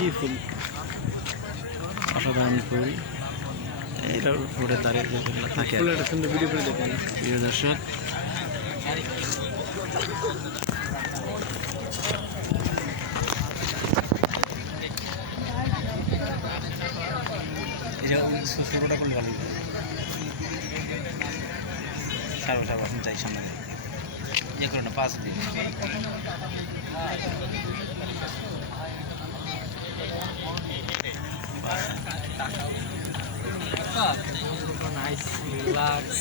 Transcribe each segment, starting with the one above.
কি ফুল, অসাধারণ ফুল। এটা রোডের ধারে থাকে ফুল একটা সুন্দর ভিডিও করে দেখেন। প্রিয় দর্শক। এটা ছোটোটা করলে ভালো সারো সারো আপনি চাই সামনে ইয়ে করো না 5 দিন। Nice relax.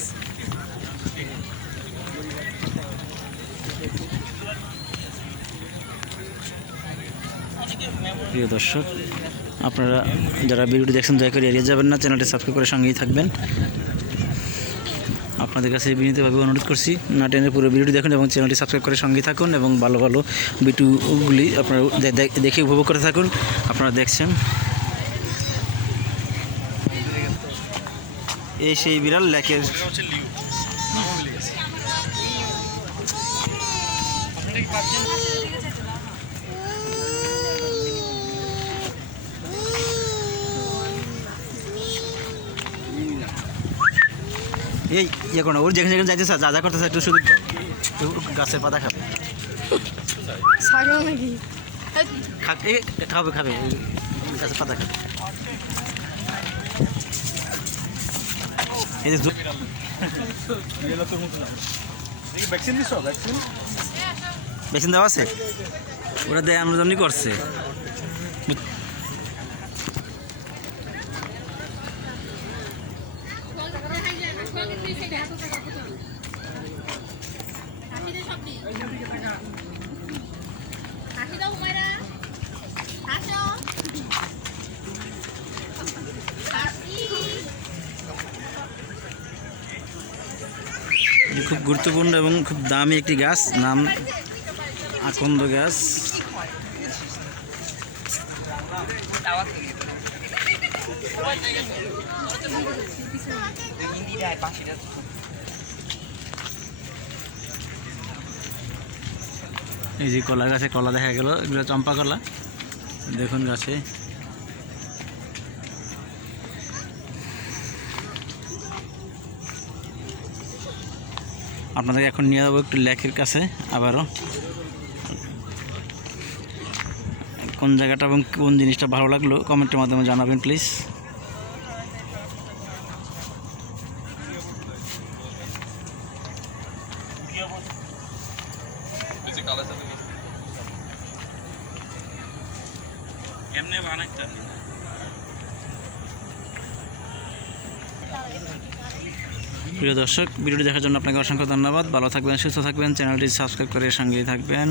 প্রিয় দর্শক, আপনারা যারা ভিডিওটি দেখছেন দয়া করে এড়িয়ে যাবেন না, চ্যানেলটি সাবস্ক্রাইব করে সঙ্গেই থাকবেন। আপনাদের কাছে বিনীতভাবে অনুরোধ করছি না টেনে পুরো ভিডিওটি দেখুন এবং চ্যানেলটি সাবস্ক্রাইব করে সঙ্গেই থাকুন এবং ভালো ভালো ভিডিওগুলি আপনারা দেখে উপভোগ করে থাকুন। আপনারা দেখছেন এই সেই বিড়াল লেকের এই ইয়ে করো না, ওর যেখানে যেখানে যাইতেছে যা যা করতেছে একটু শুধু গাছের পাতা খাবে নাকি খাবে খাবে গাছের পাতা খাবে। এই যে ভ্যাকসিন দেওয়া আছে, ওরা দেয় আমরা জন্যই করছে। খুব গুরুত্বপূর্ণ এবং খুব দামি একটি গাছ, নাম আকন্দ গাছ। এই যে কলা গাছে কলা দেখা গেল, এগুলো চম্পা কলা দেখুন গাছে। আপনাদেরকে এখন নিয়ে যাবো একটু লেকের কাছে আবারও। কোন জায়গাটা এবং কোন জিনিসটা ভালো লাগলো কমেন্টের মাধ্যমে জানাবেন প্লিজ। প্রিয় দর্শক, ভিডিওটি দেখার জন্য আপনাকে অসংখ্য ধন্যবাদ। ভালো থাকবেন, সুস্থ থাকবেন, চ্যানেলটি সাবস্ক্রাইব করে সঙ্গেই থাকবেন।